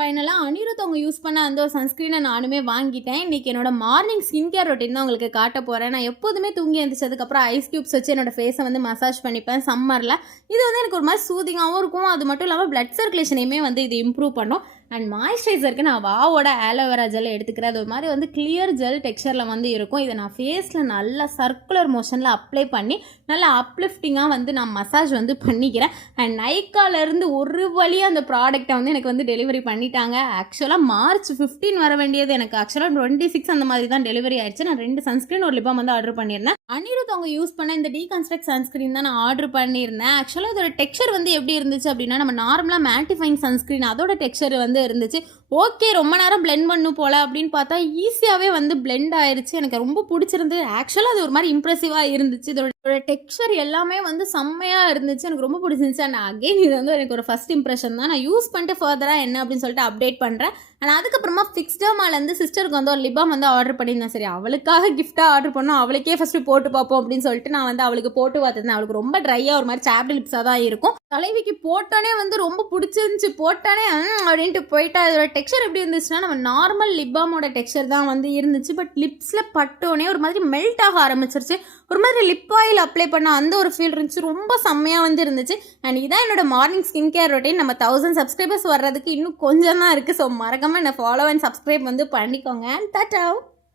ஃபைனலாக அனிருத் அவங்க யூஸ் பண்ண அந்த ஒரு சன்ஸ்க்ரீனை நானுமே வாங்கிட்டேன். இன்றைக்கி என்னோட மார்னிங் ஸ்கின் கேர் ரொட்டீன் தான் உங்களுக்கு காட்ட போகிறேன். நான் எப்போதுமே தூங்கி எழுந்திரிச்சதுக்கப்புறம் ஐஸ் க்யூப்ஸ் வச்சு என்னோடய ஃபேஸை வந்து மசாஜ் பண்ணிப்பேன் சம்மரில். இது வந்து எனக்கு ஒரு மாதிரி சூதிங்காகவும் இருக்கும். அது மட்டும் இல்லாமல் பிளட் சர்க்குலேஷனையுமே வந்து இது இம்ப்ரூவ் பண்ணும். அண்ட் மாய்ஸ்சரைசருக்கு நான் வாவோட ஆலோவேரா ஜெல் எடுத்துக்கிறேன். அது ஒரு மாதிரி வந்து கிளியர் ஜெல் டெக்ஸ்சரில் வந்து இருக்கும். இதை நான் ஃபேஸில் நல்லா சர்க்குலர் மோஷனில் அப்ளை பண்ணி நல்லா அப்லிஃப்டிங்காக வந்து நான் மசாஜ் வந்து பண்ணிக்கிறேன். அண்ட் நைக்காலேருந்து ஒரு வழியாக அந்த ப்ராடக்டை வந்து எனக்கு வந்து டெலிவரி பண்ணிட்டாங்க. ஆக்சுவலாக March 15 வர வேண்டியது எனக்கு ஆக்சுவலாக 26 அந்த மாதிரி தான் டெலிவரி ஆயிடுச்சு. நான் 2 சன்ஸ்க்ரீன் ஒரு லிபாம் வந்து ஆர்டர் பண்ணியிருந்தேன். அனிருத் அவங்க யூஸ் பண்ண இந்த டீகன்ஸ்ட்ரக்ட் சன்ஸ்க்ரீன் தான் நான் ஆர்டர் பண்ணியிருந்தேன். ஆக்சுவலாக அதோட டெக்ஸ்சர் வந்து எப்படி இருந்துச்சு அப்படின்னா, நம்ம நார்மலாக மேட்டிஃபைங் சன்ஸ்க்ரீன் அதோட டெக்ஸ்சர் வந்து இருந்துச்சு. ஓகே, ரொம்ப நேரம் பிளெண்ட் பண்ணும் போல் அப்படின்னு பார்த்தா ஈஸியாகவே வந்து பிளெண்ட் ஆயிடுச்சு. எனக்கு ரொம்ப பிடிச்சிருந்து. ஆக்சுவலாக அது ஒரு மாதிரி இம்ப்ரெசிவாக இருந்துச்சு. இதோட டெக்ஸ்சர் எல்லாமே வந்து செம்மையாக இருந்துச்சு. எனக்கு ரொம்ப பிடிச்சிருந்துச்சு. அண்ட் அகெயின் இது வந்து எனக்கு ஒரு ஃபஸ்ட் இம்ப்ரெஷன் தான். நான் யூஸ் பண்ணிட்டு ஃபர்தராக என்ன அப்படின்னு சொல்லிட்டு அப்டேட் பண்ணுறேன். அண்ட் அதுக்கப்புறமா ஃபிக்ஸ்டர்மாலேருந்து சிஸ்டருக்கு வந்து ஒரு லிபாம் வந்து ஆர்டர் பண்ணியிருந்தேன். சரி, அவளுக்காக கிஃப்ட்டாக ஆர்டர் பண்ணோம், அவளுக்கே ஃபஸ்ட்டு போட்டு பார்ப்போம் அப்படின்னு சொல்லிட்டு நான் வந்து அவளுக்கு போட்டு பார்த்துருந்தேன். அவளுக்கு ரொம்ப ட்ரையாக ஒரு மாதிரி சாப்டு லிப்ஸாக தான் இருக்கும். தலைவிக்கு போட்டோன்னே வந்து ரொம்ப பிடிச்சிருந்துச்சு. போட்டானே அப்படின்ட்டு போயிட்டா. அதோட டெக்ஸ்சர் எப்படி இருந்துச்சுன்னா, நம்ம நார்மல் லிப்பாமோட டெக்ஸ்சர் தான் வந்து இருந்துச்சு. பட் லிப்ஸில் பட்டோன்னே ஒரு மாதிரி மெல்ட் ஆக ஆரம்பிச்சிருச்சு. ஒரு மாதிரி லிப் ஆயில் அப்ளை பண்ண அந்த ஒரு ஃபீல் இருந்துச்சு. ரொம்ப செம்மையாக வந்து இருந்துச்சு. அண்ட் இதான் என்னோட மார்னிங் ஸ்கின் கேர் ரொட்டீன். நம்ம 1000 சப்ஸ்கிரைபர்ஸ் வர்றதுக்கு இன்னும் கொஞ்சம் தான் இருக்குது. ஸோ மறக்காமல் என்னை ஃபாலோ அண்ட் சப்ஸ்கிரைப் வந்து பண்ணிக்கோங்க. டாடா.